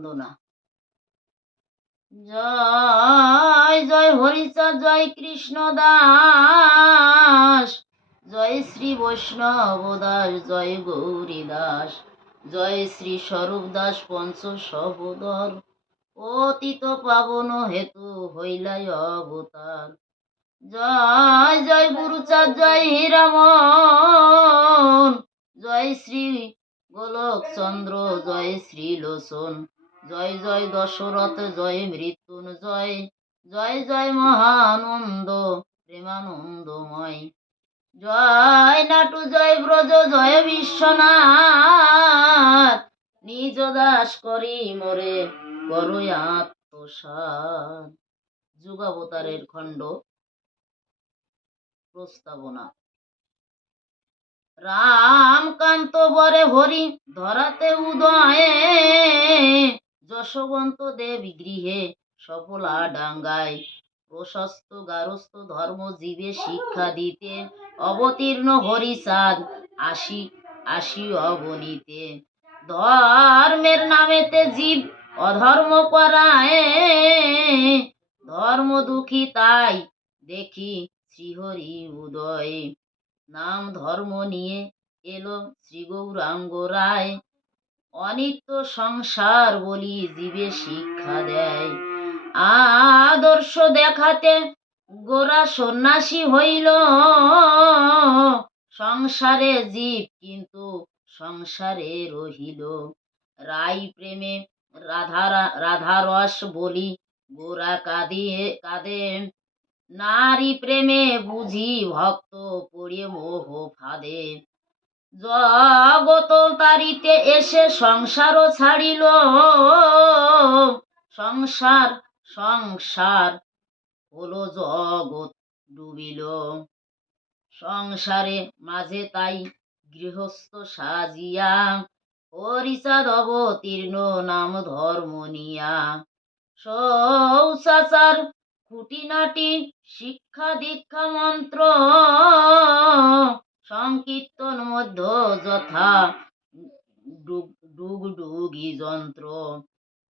বন্দনা। জয় জয় হরিচাঁদ, জয় কৃষ্ণ দাস, জয় শ্রী বৈষ্ণব দাস, জয় গৌরী দাস, জয় শ্রী স্বরূপ দাস পঞ্চ সহোদর, অতীত পাবন হেতু হইলাই অবতার। জয় জয় গুরুচাঁদ, জয় হীরামন, জয় শ্রী গোলক চন্দ্র, জয় শ্রী লোচন, জয় জয় দশরথ, জয় মৃত্যুঞ্জয়, জয় জয় মহানন্দ প্রেমানন্দময়। জয় নাটু, জয় ব্রজ, জয় বিশ্বনাথ, নিজ দাস করি মোরে বড় আত্মসাৎ। যুগাবতারের খণ্ড প্রস্তাবনা। রামকান্ত বরে হরি ধরাতে উদয়ে, যশবন্ত দেব গৃহে সফলা ডাঙ্গায়, প্রশস্ত গারস্থ ধর্ম জীবে শিক্ষা দিতে, অবতীর্ণ হরিচাঁদ আসি আসি অবনীতে। ধর্মের নামেতে জীব অধর্ম করায়, ধর্ম দুঃখী তাই দেখি শ্রীহরি উদয়ে। নাম ধর্ম নিয়ে এলো শ্রী গৌরাঙ্গ রায়, অনিত্য সংসার বলি জীবে শিক্ষা দেয়। আদর্শ দেখাতে গোরা সন্ন্যাসী হইল, সংসারে জীব কিন্তু সংসারে রহিল। রাই প্রেমে রাধারস বলি গোরা কাঁদে, নারী প্রেমে বুঝি ভক্ত পড়ে মোহ ফাঁদে। জগত তারিতে এসে সংসারও ছাড়িল, সংসার সংসার হলো জগৎ ডুবিল। সংসারে মাঝে তাই গৃহস্থ সাজিয়া, হরিচাঁদ অবতীর্ণ নাম ধর্ম নিয়া। শৌচাচার খুঁটিনাটি শিক্ষা দীক্ষা মন্ত্র, সংকীর্তন মধ্য যথা ডুগডুগি যন্ত্র।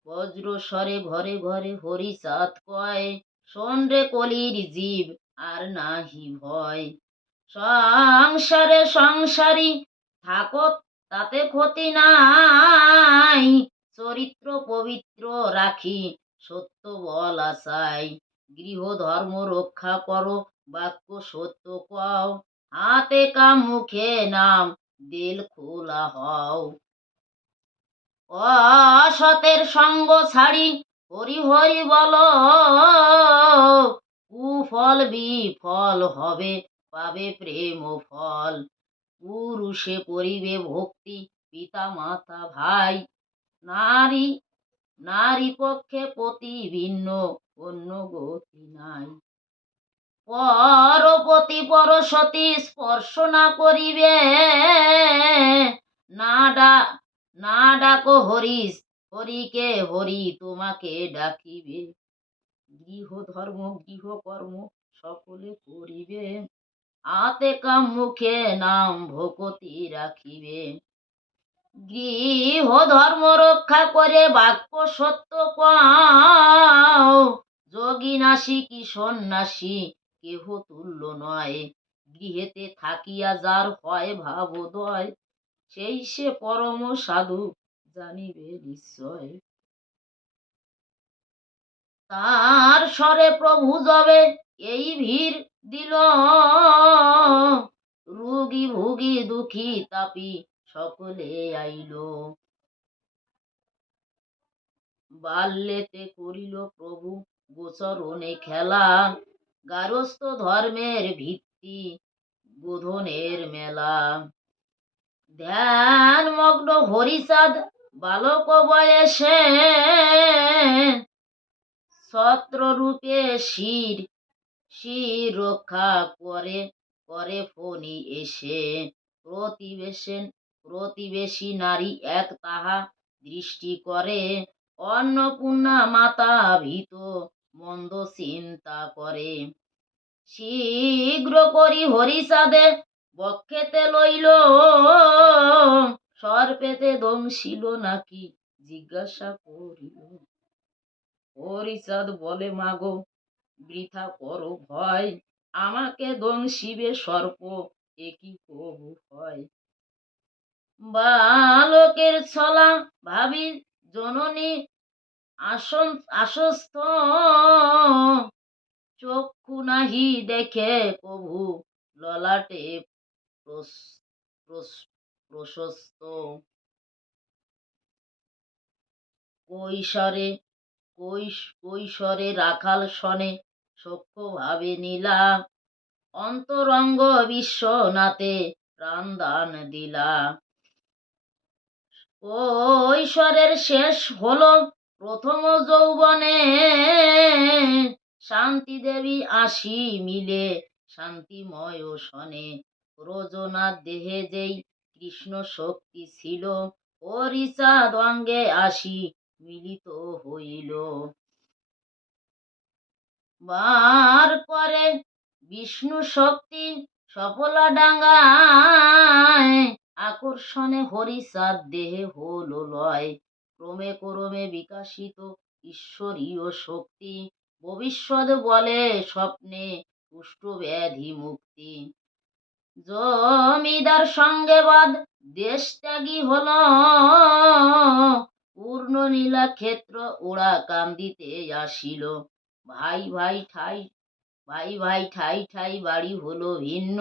বজ্র স্বরে ঘরে ঘরে হরিচাঁদ কয়, শোন রে কলির জীব আর নাহি ভয়। সংসারে সংসারী থাকো তাতে ক্ষতি নাই, চরিত্র পবিত্র রাখি সত্য বলা চাই। গৃহ ধর্ম রক্ষা করো, বাক্য সত্য কও, হাতে কাম মুখে নাম দিল খোলা হও। অসতের সঙ্গ ছাড়ি হরি হরি বলো, কুফল বিফল হবে পাবে প্রেম ফল। পুরুষে করিবে ভক্তি পিতা মাতা ভাই, নারী নারী পক্ষে পতি ভিন্ন অন্য গতি নাই। পরপতি পরসতী স্পর্শ না করিবে, না ডাকো হরিকে হরি তোমাকে ডাকিবে। গৃহ ধর্ম গৃহ কর্ম সকলে করিবে, হাতে কাম মুখে নাম ভকতি রাখিবে। গৃহ ধর্ম রক্ষা করে বাক্য সত্য কও, যোগী নাসি কি সন্ন্যাসী কেহ তুল্য নয়। গৃহেতে থাকিয়া যার হয় ভাবোদয়, সেই সে পরম সাধু জানিবে নিশ্চয়। তার স্বরে প্রভু যবে এই ভিড় দিল, রুগী ভুগি দুঃখী তাপি সকলে আইল। বাল্যেতে করিল প্রভু গোচরণে খেলা, গারস্থ ধর্মের ভিত্তি বোধনের মেলা। ধ্যান মগ্ন হরিচাঁদ বালক বয়সে, ছত্র রূপে শির রক্ষা করে ফণি এসে। প্রতিবেশী নারী এক তাহা দৃষ্টি করে, অন্নপূর্ণা মাতা ভীত মন্দ চিন্তা করে। শীঘ্র করি হরিচাঁদে বক্ষেতে লইল, সর্পেতে দংশিল নাকি জিজ্ঞাসা করিল। হরিচাঁদ বলে, মাগো বৃথা করো ভয়, আমাকে দংশিবে সর্প, এ কি কবু হয়? বালকের ছলা ভাবি জননী আশ্বস্ত, চক্ষু নাহি দেখে কভু, ললাটে প্রশস্ত। কৈশোরে কৈশোরে রাখাল শনে সখ্য ভাবে নীলা, অন্তরঙ্গ বিশ্বনাথে প্রাণ দান দিলা। কৈশোরের শেষ হলো প্রথম যৌবনে, শান্তি দেবী আসি মিলে শান্তিময় শনে। রজনার দেহে যেই কৃষ্ণ শক্তি ছিল, হরিচাঁদ অঙ্গে আসি মিলিত হইল। বার করে বিষ্ণু শক্তি সফলা ডাঙ্গায়, আকর্ষণে হরিচাঁদ দেহে হল লয়। ক্রমে ক্রমে বিকাশিত ঈশ্বরীয় শক্তি, ভবিষ্যৎ বলে স্বপ্নে কুষ্ঠ ব্যাধি মুক্তি। জমিদার সঙ্গে বাদ দেশ ত্যাগী হল, পূর্ণ নীলা ক্ষেত্র ওরা কান্দিতে আসিল। ভাই ভাই ঠাই ঠাই বাড়ি হলো ভিন্ন,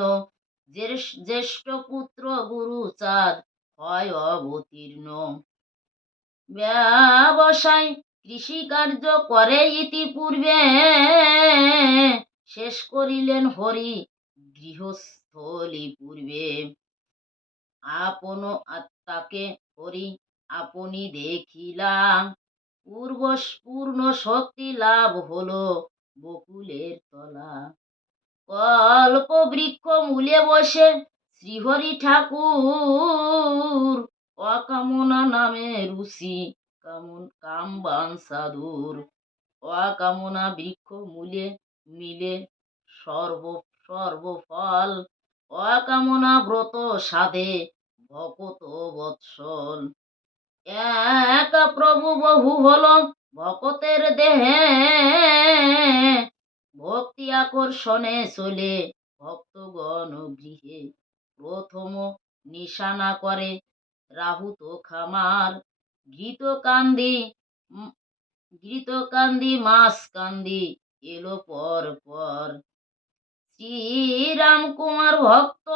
জ্যেষ্ঠ পুত্র গুরুচাঁদ হয় অবতীর্ণ। ব্যবসায় কৃষিকার্য করে ইতিপূর্বে, শেষ করিলেন হরি গৃহস্থলী পূর্বে। আপন আত্মাকে হরি আপনি দেখিলা, পূর্ণ শক্তি লাভ হলো বকুলের তলা। কল্প বৃক্ষ মূলে বসে শ্রীহরি ঠাকুর, অকামনা নামে রুচি কাম বাঞ্ছা দূর। অকামনা বৃক্ষ মূলে মিলে সর্বফল, অকামনা ব্রত সাধে ভকত বৎসল। এক প্রভু বহু হলো ভকতের দেহে, ভক্তি আকর্ষণে চলে ভক্তগণ গৃহে। প্রথম নিশানা করে রাহুত খামার, ঘৃত কান্দি মাছ কান্দি এলো পর পর। শ্রীরাম কুমার ভক্ত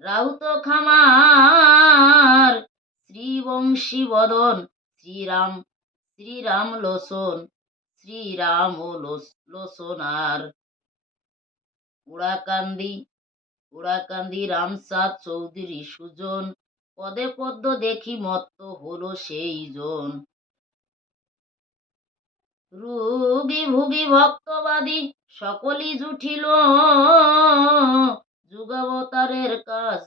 রাহুত খামার, শ্রীবংশী বদন শ্রীরাম লোচনার। উড়াকান্দি রামচাঁদ চৌধুরী সুজন, পদে পদ্ম দেখি মত্ত হলো সেই জন। রোগী ভুগি ভক্তবাদী সকলই জুটিল, যুগাবতারের কাজ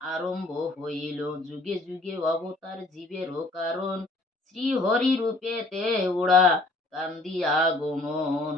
আরম্ভ হইল। যুগে যুগে অবতার জীবেরও কারণ, শ্রী হরি রূপেতে ওরা কান্দি আগমন।